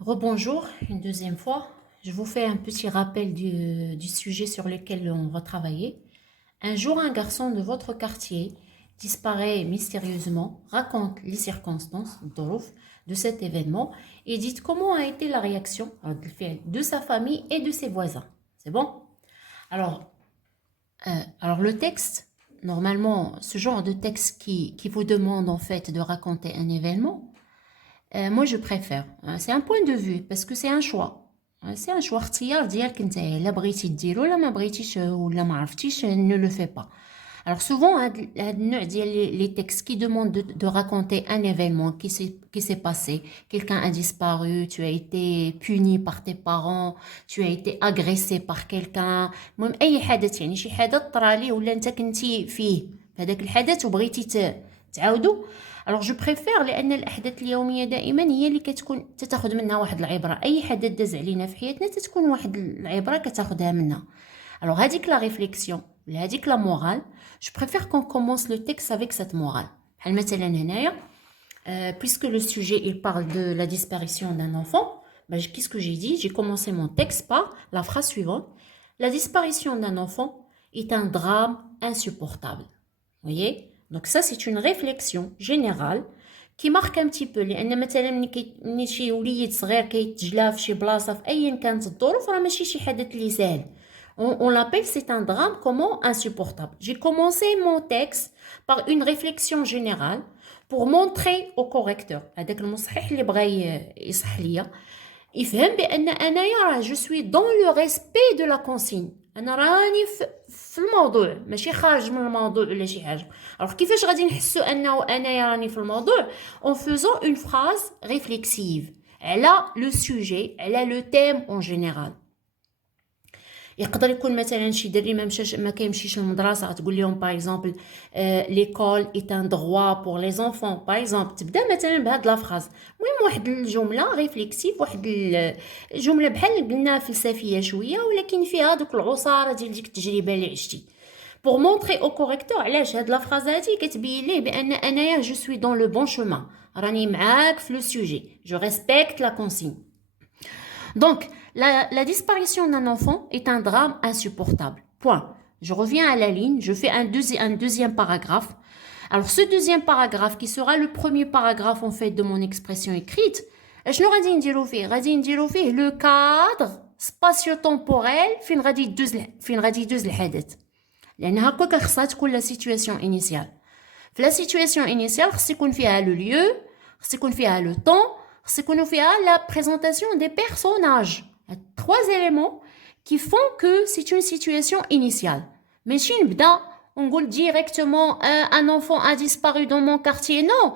Rebonjour, une deuxième fois. Je vous fais un petit rappel du sujet sur lequel on va travailler. Un jour, un garçon de votre quartier disparaît mystérieusement, raconte les circonstances de cet événement et dites comment a été la réaction de sa famille et de ses voisins. C'est bon? Alors, alors le texte, normalement, ce genre de texte qui vous demande en fait de raconter un événement, moi je préfère. C'est un point de vue parce que c'est un choix. C'est un choix اختيار ديالك نتايا لا بغيتي ديرو لا ما بغيتيش ولا ما عرفتيش ne le fais pas. Alors souvent هاد النوع ديال les textes qui demandent de raconter un événement qui s'est passé, quelqu'un a disparu, tu as été puni par tes parents, tu as été agressé par quelqu'un, المهم اي حدث يعني شي حدث طرالي ولا انت كنتي فيه في هذاك الحدث وبغيتي تعاودو. Alors je préfère لان الاحداث اليوميه دائما هي اللي كتكون تاخذ منها واحد العبره، اي حدث داز علينا في حياتنا تتكون واحد العبره كتاخذها منها. Alors هذيك la réflexion ولا هذيك la morale, je préfère qu'on commence le texte avec cette morale. بحال مثلا هنايا puisque le sujet il parle de la disparition d'un enfant, qu'est-ce que j'ai dit? J'ai commencé mon texte par la phrase suivante. La disparition d'un enfant est un drame insupportable. Vous voyez? Donc ça c'est une réflexion générale qui marque un petit peu لان مثلا ملي شي وليد صغير كيتجلى في شي بلاصه في ايا كانت الظروف راه ماشي شي حدث اللي ساهل. On l'appelle c'est un drame comment insupportable. J'ai commencé mon texte par une réflexion générale pour montrer au correcteur هذاك المصحح اللي بغى يصح ليا يفهم بان انايا راه je suis dans le respect de la consigne. انا راني في الموضوع ماشي خارج من الموضوع ولا شي حاجه. alors كيفاش غادي نحسوا انه انايا راني في الموضوع en faisant une phrase réflexive على le sujet على le thème en général. يقدر يكون مثلا شي دري ما كيمشيش للمدرسه تقول لهم باغ اكزومبل ليكول ايت ان دروا بور لي زونفون باغ اكزومبل تبدا مثلا بهاد لا فراز. المهم واحد الجمله ريفليكسيف، واحد الجمله بحال قلنا فلسفيه شويه ولكن فيها دوك العصاره ديال ديك التجربه اللي عشتي pour montrer au correcteur علاش هاد لا فراز هادي كتبين ليه بان انايا جو سوي دون لو بون شومان، راني معاك في لو سوجي، جو ريسبكت لا كونسيgne. Donc, la disparition d'un enfant est un drame insupportable. Point. Je reviens à la ligne, je fais un deuxième paragraphe. Alors, ce deuxième paragraphe, qui sera le premier paragraphe en fait de mon expression écrite, je غادي نديرو فيه le cadre spatio-temporel فين غادي يدوز الحدث. لأن هكاك خصها تكون la situation initiale. في la situation initiale خص يكون فيها le lieu, خص يكون فيها le temps, c'est qu'on fait la présentation des personnages. Il y a trois éléments qui font que c'est une situation initiale. Mais si on dit directement un enfant a disparu dans mon quartier, non.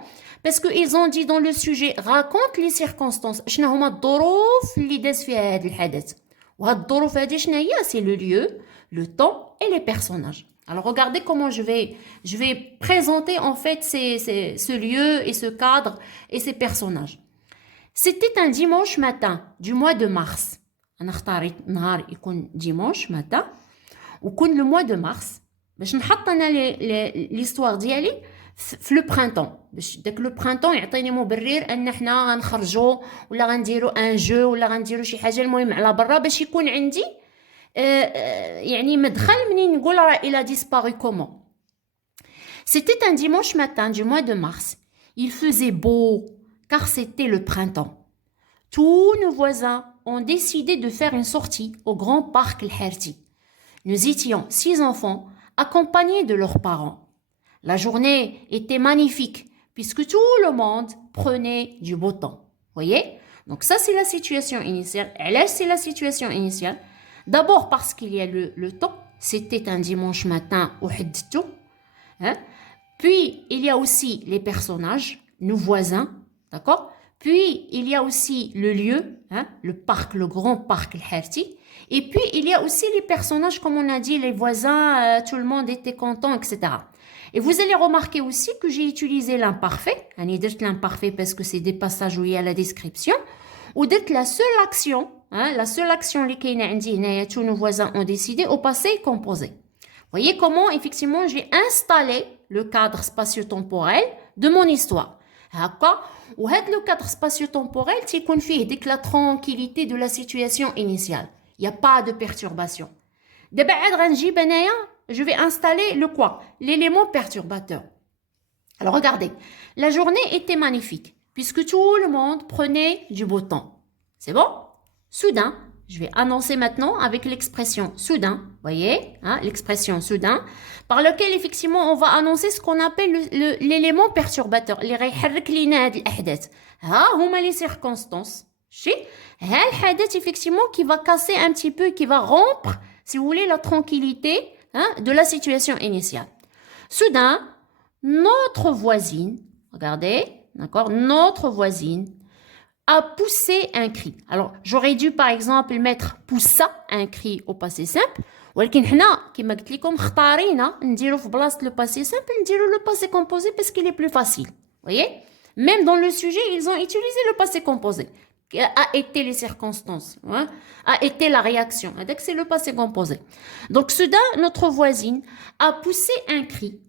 Parce qu'ils ont dit dans le sujet, raconte les circonstances. شنو هما الظروف اللي داز فيها هذا الحدث. وهاد الظروف هذه شنو هي؟ C'est le lieu, le temps et les personnages. Alors regardez comment je vais présenter en fait ce lieu et ce cadre et ces personnages. C'était un dimanche matin du mois de mars. أنا اختاريت نهار يكون dimanche matin وكون le mois de mars باش نحط أنا l'histoire ديالي في le printemps باش داك le printemps يعطيني مبرر أن حنا غنخرجوا ولا غنديروا ان جو ولا غنديروا شي حاجة المهم على برا باش يكون عندي يعني مدخل منين نقول راه il a disparu comment. C'était un dimanche matin du mois de mars. Il faisait beau car c'était le printemps. Tous nos voisins ont décidé de faire une sortie au grand parc El Herti. Nous étions 6 enfants accompagnés de leurs parents. La journée était magnifique puisque tout le monde prenait du beau temps. Voyez? Donc ça c'est la situation initiale. Là c'est la situation initiale. D'abord parce qu'il y a le temps. C'était un dimanche matin au Haddito. Puis il y a aussi les personnages, nos voisins. D'accord? Puis, il y a aussi le lieu, le parc, le grand parc El Herti. Et puis, il y a aussi les personnages, comme on a dit, les voisins, tout le monde était content, etc. Et vous allez remarquer aussi que j'ai utilisé l'imparfait. L'imparfait parce que c'est des passages où il y a la description. Ou d'être la seule action, tous nos voisins ont décidé au passé composé. Voyez comment, effectivement, j'ai installé le cadre spatio-temporel de mon histoire. هكا وهذا لو cadre spatio-temporel تيكون فيه ديك la tranquillité de la situation initiale. Il y a pas de perturbation. دابا عاد غنجيب انايا je vais installer le quoi? L'élément perturbateur. Alors regardez, la journée était magnifique puisque tout le monde prenait du beau temps. C'est bon? Soudain, je vais annoncer maintenant avec l'expression soudain, voyez, hein, l'expression soudain, par lequel effectivement on va annoncer ce qu'on appelle l'élément perturbateur. اللي غيحرك لينا هاد الأحداث. ها هما les circonstances. شي ها الحدث effectivement qui va casser un petit peu, qui va rompre, si vous voulez, la tranquillité, hein, de la situation initiale. Soudain, notre voisine, regardez, d'accord, notre voisine a poussé un cri. Alors, j'aurais dû par exemple mettre poussa un cri au passé simple, ولكن حنا كما قلت لكم اختارينا نديرو في بلاصه le passé simple نديرو le passé composé parce qu'il est plus facile. Voyez? Même dans le sujet, ils ont utilisé le passé composé. A été les circonstances, hein? A été la réaction. Donc c'est le passé composé. Donc soudain, notre voisine a poussé un cri.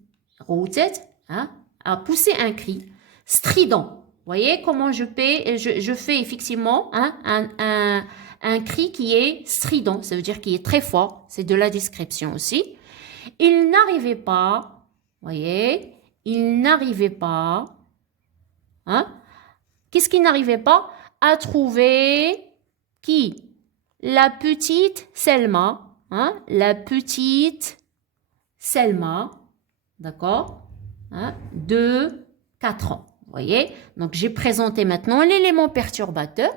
Hein? A poussé un cri strident. Voyez comment je fais effectivement, hein, un cri qui est strident, ça veut dire qui est très fort, c'est de la description aussi. Il n'arrivait pas, voyez, il n'arrivait pas, hein, qu'est-ce qu'il n'arrivait pas? À trouver qui? La petite Selma, hein, la petite Selma, d'accord, hein, de 4 ans. Voyez, donc j'ai présenté maintenant l'élément perturbateur,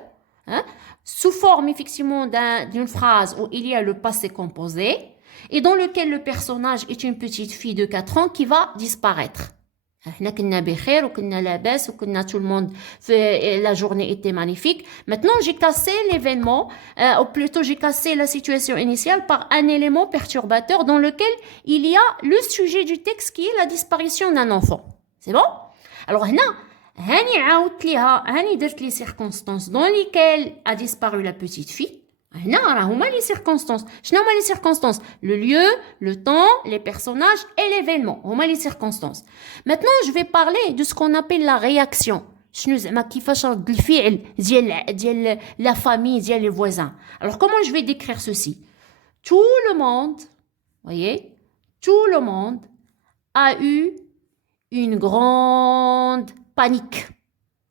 hein, sous forme effectivement d'une phrase où il y a le passé composé et dans lequel le personnage est une petite fille de 4 ans qui va disparaître. Tout le monde, la journée était magnifique. Maintenant, j'ai cassé l'événement, ou plutôt j'ai cassé la situation initiale par un élément perturbateur dans lequel il y a le sujet du texte qui est la disparition d'un enfant. C'est bon? Alors, هاني عاودت ليها هاني درت لي circonstances dans lesquelles a disparu la petite fille. هنا راه هما les circonstances. شنو هما les circonstances? Le lieu, le temps, les personnages et l'événement. هما les circonstances. Maintenant, je vais parler de ce qu'on appelle la réaction. شنو زعما كيفاش رد الفعل ديال la famille, ديال les voisins. Alors comment je vais décrire ceci? Tout le monde, voyez, tout le monde a eu une grande panique.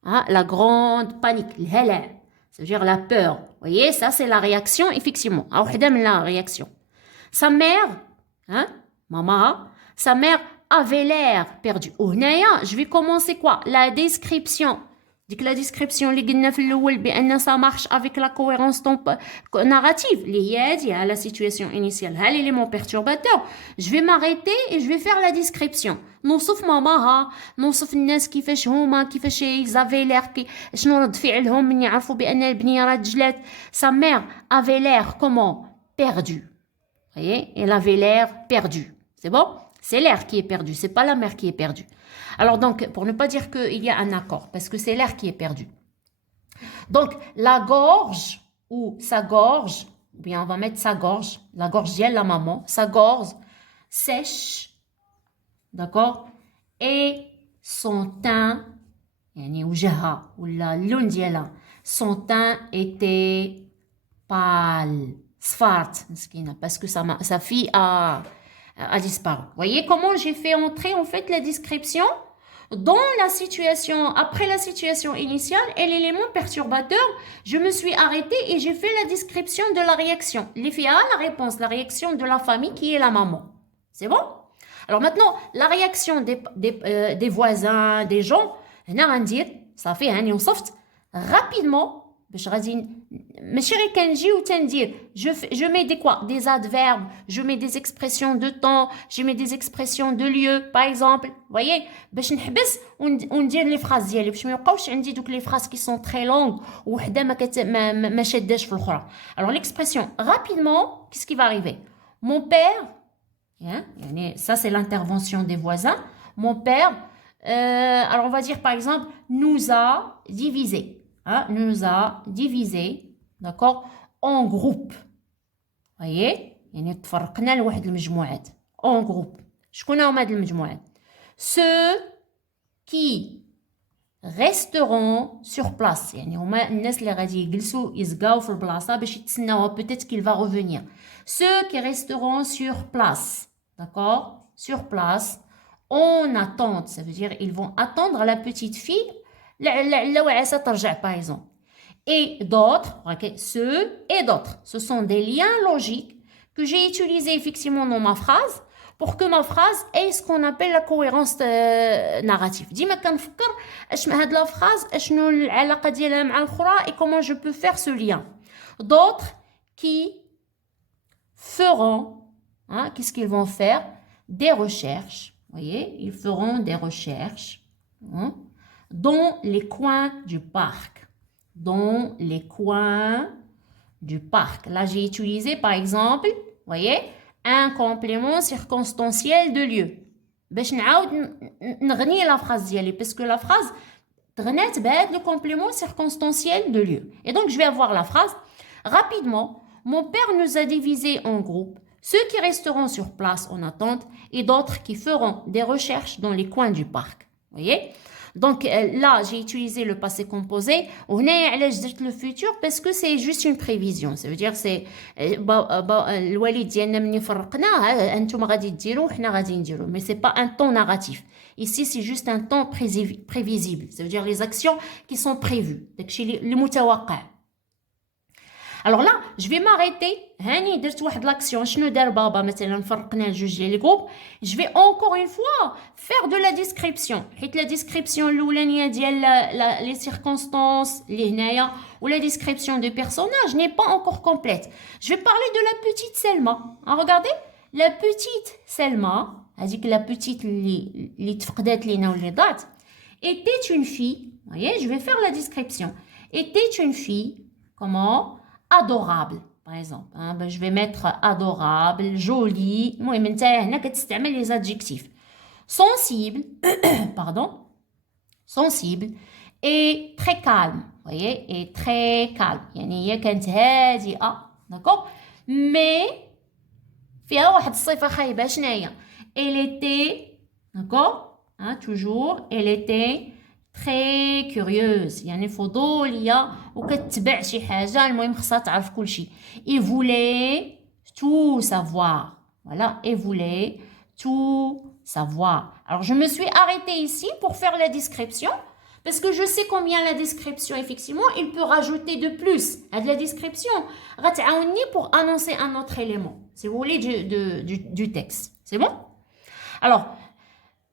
Hein, la grande panique, الهلع, c'est-à-dire la peur. Vous voyez, ça c'est la réaction, effectivement. Alors, la réaction. Sa mère, hein, maman, sa mère avait l'air perdue. Je vais commencer quoi? La description. ديك la description اللي قلنا في الأول بأن ça marche avec la cohérence narrative اللي هي هذه la situation initiale ها l'élément perturbateur. Je vais m'arrêter et je vais faire la description. نوصف ماماها، نوصف الناس كيفاش هما، كيفاش ils avaient l'air، شنو رد فعلهم من يعرفوا بأن البنية راه تجلات. Sa mère avait l'air comment? Perdue. Vous voyez? Elle avait l'air perdue. C'est bon? C'est l'air qui est perdu, c'est pas la mère qui est perdue. Alors donc, pour ne pas dire qu'il y a un accord, parce que c'est l'air qui est perdu. Donc, la gorge ou sa gorge, ou bien on va mettre sa gorge, la gorge de la maman, sa gorge sèche, d'accord, et son teint, يعني وجهها ولا اللون ديالها, son teint était pâle, صفارت مسكينة, parce que sa fille a disparu. Voyez comment j'ai fait entrer en fait la description dans la situation, après la situation initiale et l'élément perturbateur. Je me suis arrêtée et j'ai fait la description de la réaction. L'effet A, la réponse, la réaction de la famille qui est la maman. C'est bon? Alors maintenant, la réaction des voisins, des gens, ça fait un soft rapidement. Je mets des quoi? Des adverbes, je mets des expressions de temps, je mets des expressions de lieu, par exemple. Vous voyez? باش نحبس وندير لي فراز ديالي باش ما يبقاوش عندي دوك لي فراز qui sont très longues وحده ما شاداش في الاخرى. Alors l'expression rapidement, qu'est-ce qui va arriver? Mon père, hein, ça c'est l'intervention des voisins. Mon père, alors on va dire par exemple, nous a divisé. Hein, nous a divisé, d'accord, en groupe. voyez يعني تفرقنا لواحد المجموعات en groupe. شكون هما هاد المجموعات؟ ceux qui resteront sur place. يعني هما الناس اللي غادي يجلسوا يزقاو في البلاصة باش يتسناوها peut-être qu'il va revenir. Ceux qui resteront sur place, d'accord? Sur place, en attente, ça veut dire ils vont attendre la petite fille لعل وعسى ترجع par exemple. Et d'autres, okay, ceux et d'autres, ce sont des liens logiques que j'ai utilisés effectivement dans ma phrase pour que ma phrase ait ce qu'on appelle la cohérence narrative. ديما كنفكر اش هاد لا phrase اشنو العلاقه ديالها مع الاخرى et comment je peux faire ce lien. D'autres qui feront, hein, qu'est-ce qu'ils vont faire? Des recherches, voyez, ils feront des recherches, hein, dans les coins du parc. Dans les coins du parc. Là, j'ai utilisé, par exemple, voyez, un complément circonstanciel de lieu. باش نعاود نغني la phrase ديالي parce que la phrase تغنات بهذا le complément circonstanciel de lieu. Et donc, je vais avoir la phrase. Rapidement, mon père nous a divisés en groupes. Ceux qui resteront sur place en attente et d'autres qui feront des recherches dans les coins du parc. Voyez? Donc là, j'ai utilisé le passé composé. وهنا علاش درت le futur parce que c'est juste une prévision. Ça veut dire c'est الوالد ديالنا مني فرقناه انتم غادي ديروا وحنا غادي نديروا. Mais c'est pas un temps narratif. Ici, c'est juste un temps prévisible. Ça veut dire les actions qui sont prévues. داكشي اللي متوقع. Alors là, je vais m'arrêter. هاني درت واحد l'action. شنو دار بابا مثلا فرقنا الجوج ديال لي جروب. Je vais encore une fois faire de la description. حيت la description الاولانيه ديال les circonstances اللي هنايا ou la description de personnage n'est pas encore complète. Je vais parler de la petite Selma. Regardez, la petite Selma, هذيك la petite اللي تفقدات لينا واللي ضاعت, était une fille. Voyez, je vais faire la description. Était une fille, comment? Adorable, par exemple. Hein, ben, je vais mettre adorable, jolie. المهم انت هنا كتستعمل les adjectifs. Sensible, pardon, sensible et très calme. Voyez, et très calme. يعني هي كانت هادئة, d'accord? Mais فيها واحد الصفة خايبة, شناهي? Elle était, d'accord? Hein, toujours, elle était très curieuse, يعني فضولية وكتبع شي حاجة, المهم خصها تعرف كل شيء. Et voulait tout savoir. Voilà, et voulait tout savoir. Alors, je me suis arrêtée ici pour faire la description, parce que je sais combien la description, effectivement, il peut rajouter de plus à de la description. غتعاوني pour annoncer un autre élément, si vous voulez, du texte. C'est bon? Alors,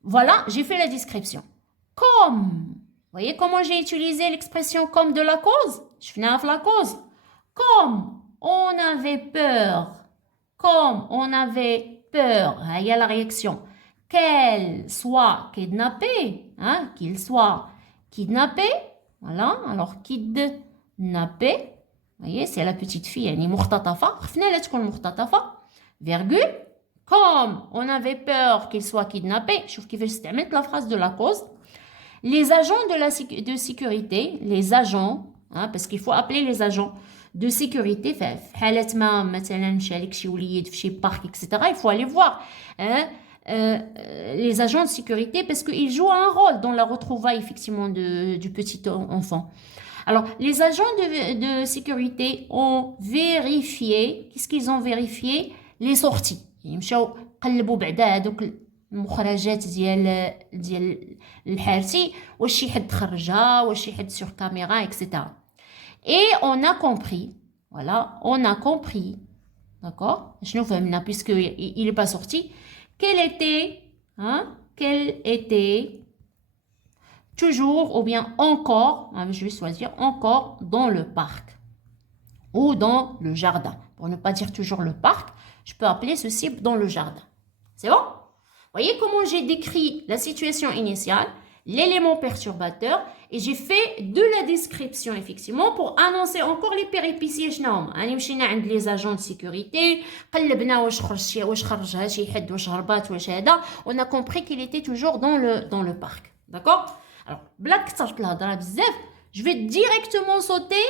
voilà, j'ai fait la description. Comme, vous voyez comment j'ai utilisé l'expression comme de la cause? Je finis avec la cause. Comme on avait peur, comme on avait peur, il y a la réaction, qu'elle soit kidnappée, hein, qu'il soit kidnappé, voilà, alors kidnappé, vous voyez, c'est la petite fille, elle est مختطفة, خفنا لا تكون مختطفة, virgule, comme on avait peur qu'il soit kidnappé, شوف كيفاش استعملت la phrase de la cause. Les agents de sécurité, les agents, hein, parce qu'il faut appeler les agents de sécurité, في حالة ما مثلا مشى لك شي وليد في شي بارك, etc. Il faut aller voir, hein, les agents de sécurité parce qu'ils jouent un rôle dans la retrouvaille effectivement du petit enfant. Alors, les agents de sécurité ont vérifié, qu'est-ce qu'ils ont vérifié? Les sorties. Ils مشاو قلبوا بعدا هذوك المخرجات ديال الحارسي, واش شي حد خرجها, واش شي حد sur caméra, etc. Et on a compris, voilà, on a compris, d'accord, شنو فهمنا puisque il est pas sorti, qu'elle était toujours ou bien encore, je vais choisir encore dans le parc ou dans le jardin. Pour ne pas dire toujours le parc, je peux appeler ceci dans le jardin. C'est bon? Voyez comment j'ai décrit la situation initiale, l'élément perturbateur, et j'ai fait de la description effectivement pour annoncer encore les péripéties. يعني مشينا عند les agents de sécurité, قلبنا واش خرجها شي حد, واش هربات, واش هذا. On a compris qu'il était toujours dans le parc. D'accord? Alors, بلا كثرت الهضره بزاف, je vais directement sauter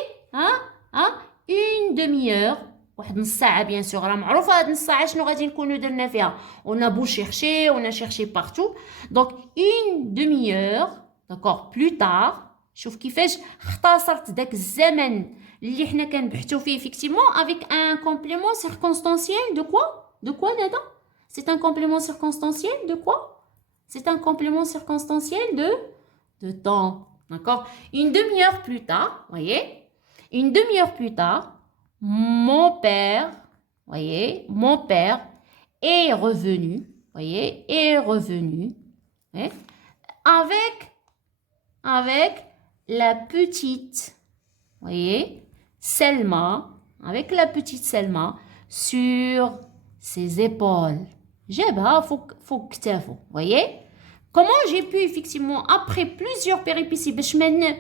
une demi-heure, واحد نص ساعه bien sûr. راه معروفه هاد نص ساعه شنو غادي نكونوا درنا فيها. On a beau chercher, on a cherché partout. Donc une demi-heure, d'accord, plus tard. شوف كيفاش اختصرت داك الزمن اللي حنا كنبحثوا فيه effectivement avec un complément circonstanciel de quoi Nada? C'est un complément circonstanciel de quoi? C'est un complément circonstanciel de temps, d'accord? Une demi-heure plus tard, voyez? Une demi-heure plus tard, mon père, voyez, mon père est revenu, voyez, est revenu, voyez, avec la petite, voyez, Selma, avec la petite Selma sur ses épaules. جابها فوق كتافه, voyez? Comment j'ai pu effectivement après plusieurs péripéties باش ما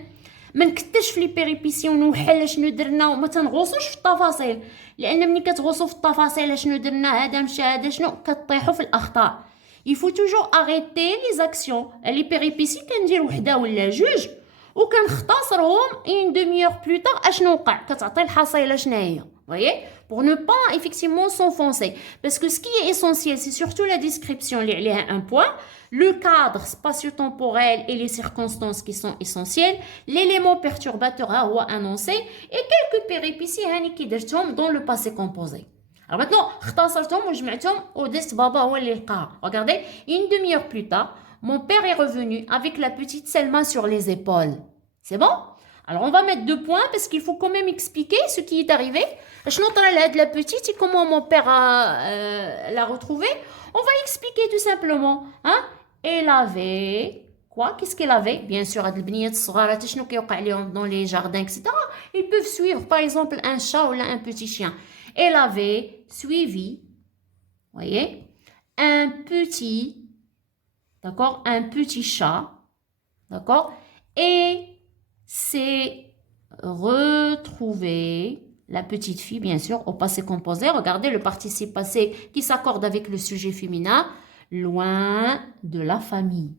نكتش في لي بيريبيسي ونوحل شنو درنا وما تنغوصوش في التفاصيل, لان ملي كتغوصوا في التفاصيل شنو درنا هذا مشى هذا شنو كطيحوا في الاخطاء. Il faut toujours arrêter les actions. Les péripéties كندير وحده ولا جوج وكنختصرهم une demi-heure plus tard اشنو وقع, كتعطي الحصيله شنو هي, voyez, pour ne pas effectivement s'enfoncer, parce que ce qui est essentiel c'est surtout la description اللي عليها un point, le cadre spatio-temporel et les circonstances qui sont essentielles, l'élément perturbateur ها هو annoncé et quelques péripéties هاني كي درتهم dans le passé composé. Alors maintenant, اختصرتهم وجمعتهم ودزت بابا هو اللي لقاها. Regardez, une demi-heure plus tard, mon père est revenu avec la petite Selma sur les épaules. C'est bon? Alors on va mettre 2 points parce qu'il faut quand même expliquer ce qui est arrivé. شنو طرا لهاد la petite et comment mon père l'a retrouvée. On va expliquer tout simplement. Hein? Elle avait quoi? Qu'est-ce qu'elle avait? Bien sûr, هاد البنيات الصغار شنو كيوقع لهم dans les jardins etc. Ils peuvent suivre par exemple un chat ou là un petit chien. Elle avait suivi, voyez, un petit, d'accord, un petit chat, d'accord, et s'est retrouvée, la petite fille, bien sûr, au passé composé. Regardez le participe passé qui s'accorde avec le sujet féminin, loin de la famille.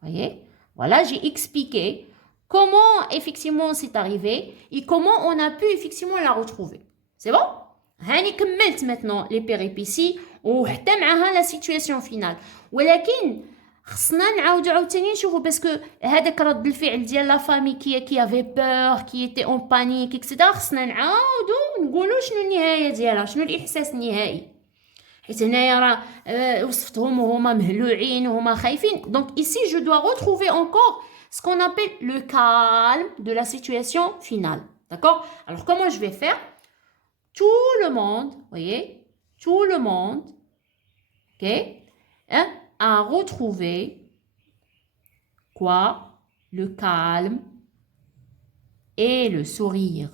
Voyez, voilà, j'ai expliqué comment effectivement c'est arrivé et comment on a pu effectivement la retrouver. C'est bon? هاني كملت maintenant les péripéties وحتى معها لا سيتوياسيون فينال, ولكن خصنا نعاودو عاوتاني نشوفو باسكو هذاك رد الفعل ديال لا فامي كي افي بور كي ايتي اون بانيك اكسيتيرا, خصنا نعاودو نقولو شنو النهايه ديالها, شنو الاحساس النهائي, حيت هنايا راه وصفتهم وهما مهلوعين وهما خايفين. دونك ici je dois retrouver encore ce qu'on appelle le calme de la situation finale, d'accord? Alors comment je vais faire? Tout le monde, voyez, tout le monde, ok, hein, a retrouvé quoi? Le calme et le sourire,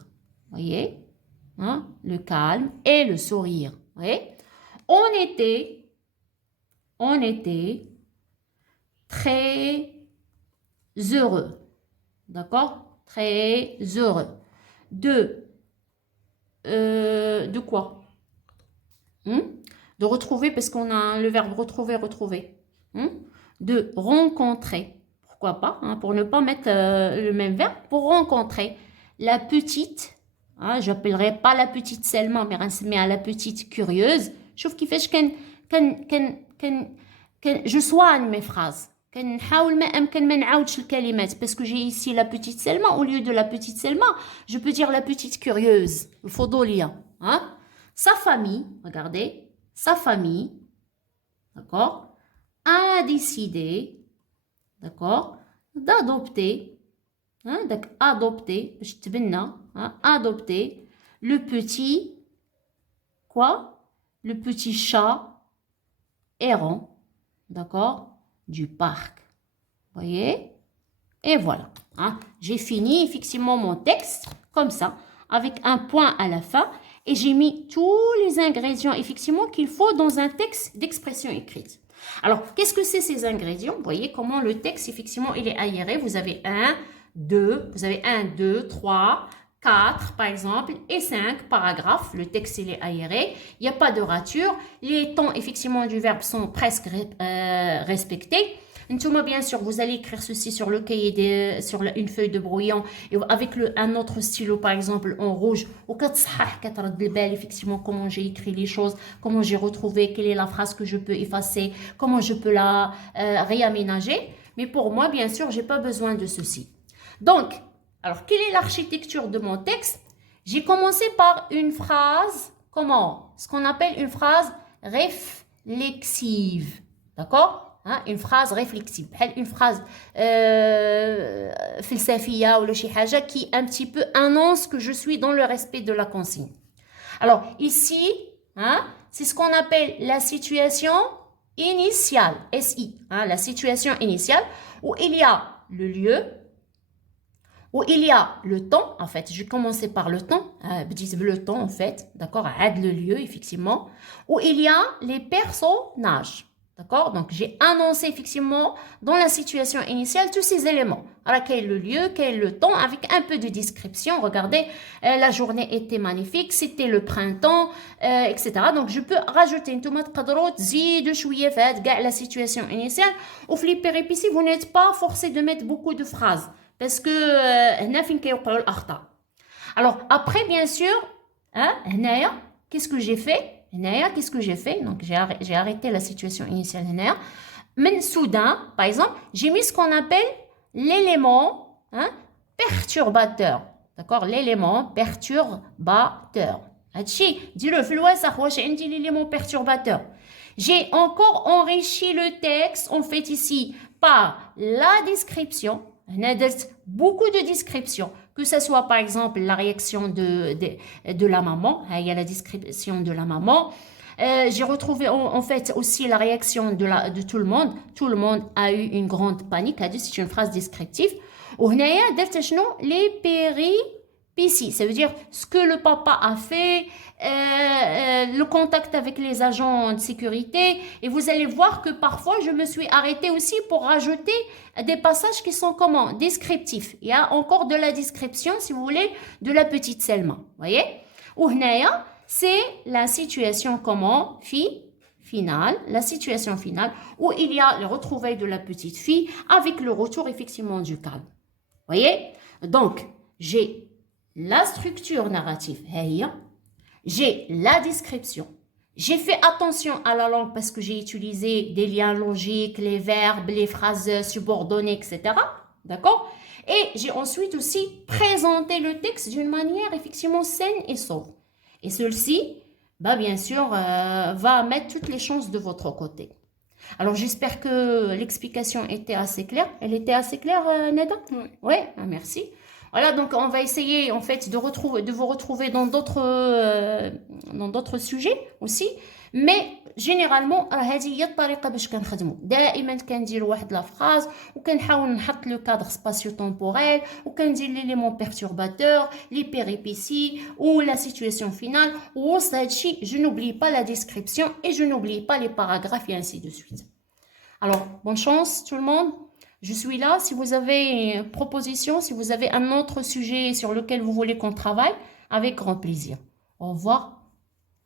voyez, hein, le calme et le sourire, voyez. On était très heureux, d'accord? Très heureux de quoi? De retrouver, parce qu'on a le verbe retrouver. De rencontrer, pourquoi pas, hein, pour ne pas mettre le même verbe, pour rencontrer la petite, hein, j'appellerai pas la petite Selma, mais à la petite curieuse. شوف كيفاش je soigne mes phrases. كنحاول ما امكن ما نعاودش الكلمات parce que j'ai ici la petite Selma au lieu de la petite Selma je peux dire la petite curieuse الفضولية, hein? Sa famille, regardez, sa famille, d'accord, a décidé, d'accord, d'adopter, hein, adopter باش تبنى, hein, adopter le petit quoi, le petit chat errant, d'accord, du parc. Voyez? Et voilà. Hein? J'ai fini effectivement mon texte comme ça, avec un point à la fin. Et j'ai mis tous les ingrédients effectivement qu'il faut dans un texte d'expression écrite. Alors, qu'est-ce que c'est ces ingrédients? Vous voyez comment le texte effectivement il est aéré. Vous avez 1, 2, vous avez 1, 2, 3, 4 par exemple et 5 paragraphes. Le texte il est aéré. Il n'y a pas de rature. Les temps effectivement du verbe sont presque respectés. Ntouma, bien sûr, vous allez écrire ceci sur le cahier, sur une feuille de brouillon et avec un autre stylo, par exemple, en rouge. Ou effectivement, comment j'ai écrit les choses, comment j'ai retrouvé, quelle est la phrase que je peux effacer, comment je peux la réaménager. Mais pour moi, bien sûr, j'ai pas besoin de ceci. Donc, alors, quelle est l'architecture de mon texte? J'ai commencé par une phrase, comment? Ce qu'on appelle une phrase réflexive. D'accord? Hein? Une phrase réflexive. Une phrase philosophique ou شي حاجة qui un petit peu annonce que je suis dans le respect de la consigne. Alors, ici, hein, c'est ce qu'on appelle la situation initiale, SI, hein, la situation initiale, où il y a le lieu, où il y a le temps, en fait, je vais commencer par le temps, le temps en fait, d'accord, le lieu, effectivement, où il y a les personnages, d'accord, donc j'ai annoncé effectivement dans la situation initiale tous ces éléments. Alors, quel est le lieu, quel est le temps, avec un peu de description, regardez, la journée était magnifique, c'était le printemps, etc. Donc, je peux rajouter une tomate قدروا تزيدوا شوية في هاد la situation initiale, ou les péripéties, vous n'êtes pas forcé de mettre beaucoup de phrases. Parce que alors après bien sûr hein, qu'est-ce que j'ai fait donc j'ai arrêté la situation initiale mais soudain par exemple j'ai mis ce qu'on appelle l'élément hein, perturbateur, d'accord, l'élément perturbateur. dis-le l'élément perturbateur. J'ai encore enrichi le texte en fait ici par la description. Beaucoup de descriptions, que ce soit par exemple la réaction de la maman, il y a la description de la maman, j'ai retrouvé en fait aussi la réaction de tout le monde a eu une grande panique, c'est une phrase descriptive, les péripéties, ça veut dire ce que le papa a fait, le contact avec les agents de sécurité, et vous allez voir que parfois je me suis arrêtée aussi pour rajouter des passages qui sont comment? Descriptifs. Il y a encore de la description, si vous voulez, de la petite Selma. Voyez? Ou c'est la situation comment? Finale, la situation finale, où il y a le retrouvailles de la petite fille avec le retour effectivement du calme. Voyez? Donc, j'ai la structure narrative, j'ai la description. J'ai fait attention à la langue parce que j'ai utilisé des liens logiques, les verbes, les phrases subordonnées, etc. D'accord? Et j'ai ensuite aussi présenté le texte d'une manière effectivement saine et sauve. Et celle-ci, bien sûr, va mettre toutes les chances de votre côté. Alors, j'espère que l'explication était assez claire. Elle était assez claire, Neda? Oui, merci. Voilà, donc on va essayer en fait de vous retrouver dans d'autres sujets aussi, mais généralement هذه هي الطريقه باش كنخدموا دائما كندير واحد لا فراز وكنحاول نحط لو كادر سباسيو طومبوريل وكندير ليليمون بيرتورباتور لي بيريبيسي ou la situation finale وسط هادشي je n'oublie pas la description et je n'oublie pas les paragraphes et ainsi de suite. Alors bonne chance tout le monde. Je suis là, si vous avez une proposition, si vous avez un autre sujet sur lequel vous voulez qu'on travaille, avec grand plaisir. Au revoir.